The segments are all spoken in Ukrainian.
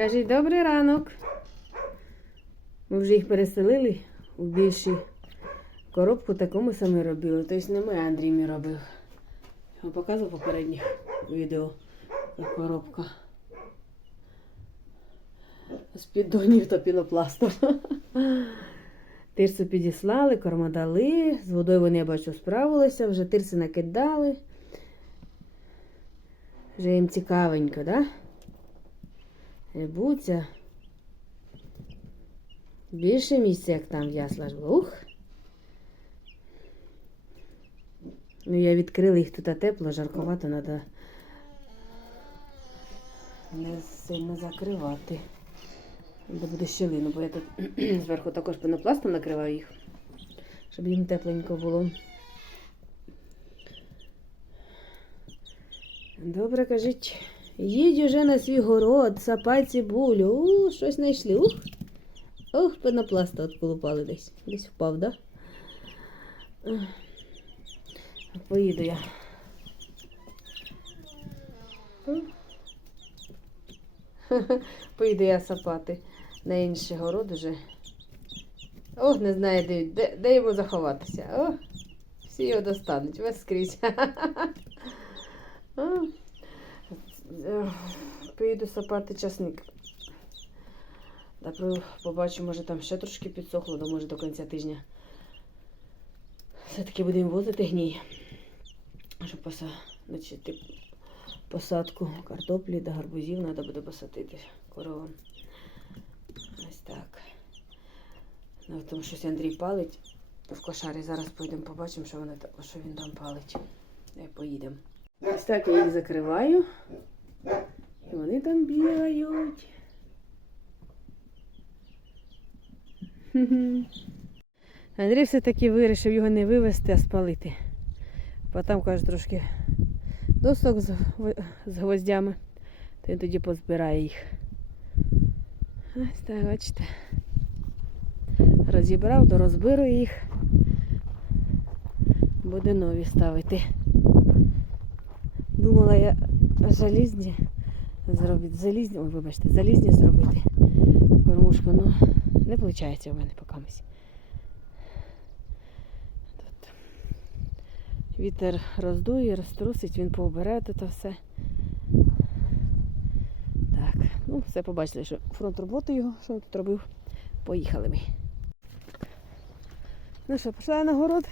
Кажіть, добрий ранок. Ми вже їх переселили у більші коробку, таку ми самі робили. Тобто не ми, а Андрій мій робив. Я показував попередніх відео, коробка. З піддонів та пінопластом. Тирсу підіслали, корма дали. З водою вони, я бачу, справилися, вже тирси накидали. Вже їм цікавенько, да? Рибуться. Більше місця, як там в яслах було. Ух. Ну, я відкрила їх тут тепло, жарковато треба не сильно закривати. Де буде щілину, бо я тут зверху також пенопластом накриваю їх, щоб їм тепленько було. Добре, кажіть. Їдь уже на свій город, сапай цибулю. У, щось знайшли. Ух. Ох, пенопласта отколупали десь. Десь впав, да? Поїду я. Поїду я сапати на інший город уже. Ох, не знаю, де, де, де йому заховатися. Ох, всі його достануть, весь скрізь. Е, Поїду сапати часник. Та побачу, може там ще трошки підсохло, то може до кінця тижня. Все-таки будемо возити гній. Щоб поса... начати посадку картоплі та гарбузів треба буде посадити коровам. Ось так. Ну, тому щось Андрій палить в кошарі. Зараз поїдемо побачимо, що, вони, та- що він там палить. І поїдемо. Ось так я їх закриваю. І вони там бігають. Андрій все-таки вирішив його не вивезти, а спалити. Бо там, каже, трошки досок з, гвоздями, то він тоді позбирає їх. Ось так, бачите. Розібрав, то розберу їх. Буде нові ставити. Залізні зробити. Залізні, ой, вибачте, залізні зробити кормушку, ну не виходить у мене покамусь. Тут вітер роздує, розтрусить, він поубере тут все. Так, ну все побачили, що фронт роботи його, що він тут робив. Поїхали ми. Ну що, пішла на город.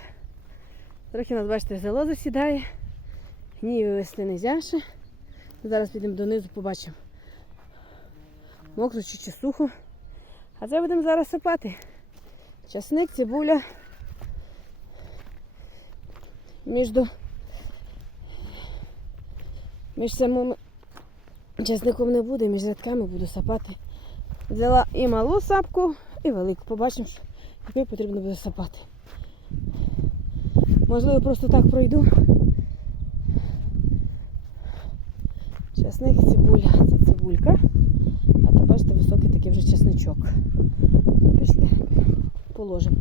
Трохи нас, бачите, село засідає. Гній вивезти не можна. Зараз підемо донизу, побачимо. Мокро чи, чи сухо. А це будемо зараз сипати. Часник, цибуля. Між, між самим часником не буде, між рядками буду сапати. Взяла і малу сапку, і велику. Побачимо, якою потрібно буде сапати. Можливо, просто так пройду. Часник цибуля. Це цибулька. А то бачите, високий такий вже чесничок. Пішли, положимо.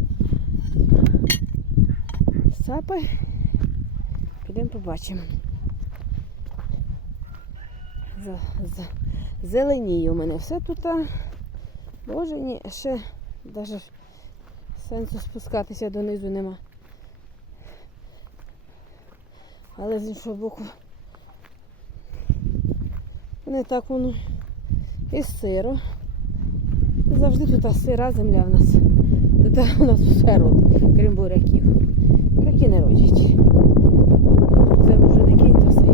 Сапи. Підемо побачимо. Зеленіє у мене все тут. Боже, ні, ще навіть сенсу спускатися донизу нема. Але з іншого боку не так воно і сиро. Завжди тут сира земля в нас. Тут у нас все родить, крім буряків. Буряки не родять. Землю вже не кинь, то все є.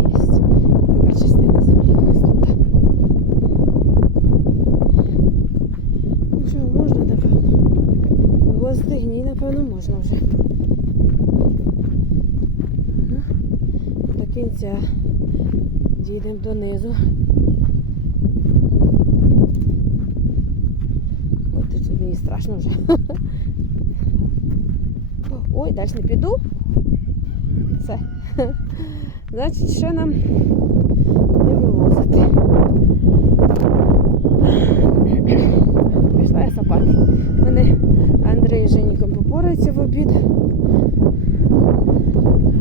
Така частина землі у нас тут. Ну що, можна, напевно. Возди гній, напевно, можна вже. До кінця дійдемо донизу. Ой, тут мені страшно вже. Ой, далі не піду. Все. Значить, ще нам не вивозити. Пішла я сапати. Мене Андрій з Женіком попораються в обід.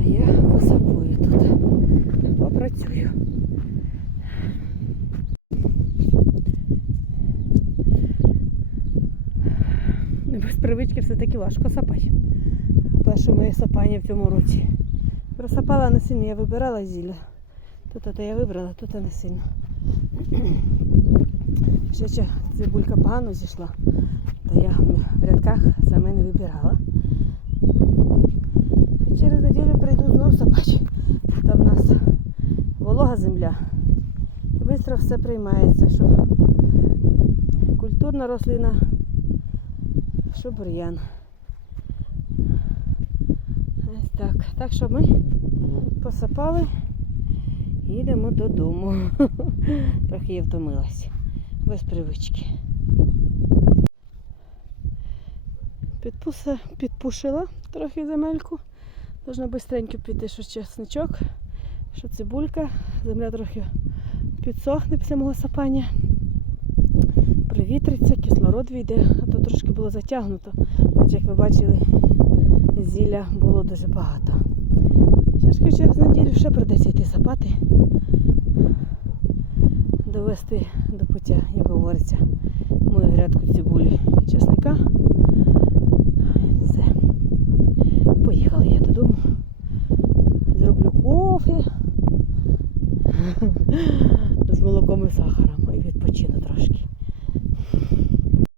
А я посапую тут. Попрацюю. Привички все-таки важко сапати. Перше моє сапання в цьому році. Просапала сильно, я вибирала зілля. Тут я вибрала, тут сильно. Ще ще цибулька погано зійшла, то я в рядках саме не вибирала. Через неділю прийду знову сапати. Та в нас волога земля. Швидко все приймається, що культурна рослина, що бур'ян. Ось так. Так що ми посапали і йдемо додому. Трохи я втомилась. Без привички. Підпуса, підпушила трохи земельку. Можна швидко піти, що чесничок, що цибулька. Земля трохи підсохне після мого сапання. Привітриться, кислород війде, а то трошки було затягнуто. Хоч, як ви бачили, зілля було дуже багато. Трошки через неділю ще придеться йти сапати. Довести до пуття, як говориться, мою грядку цибулі і чесника.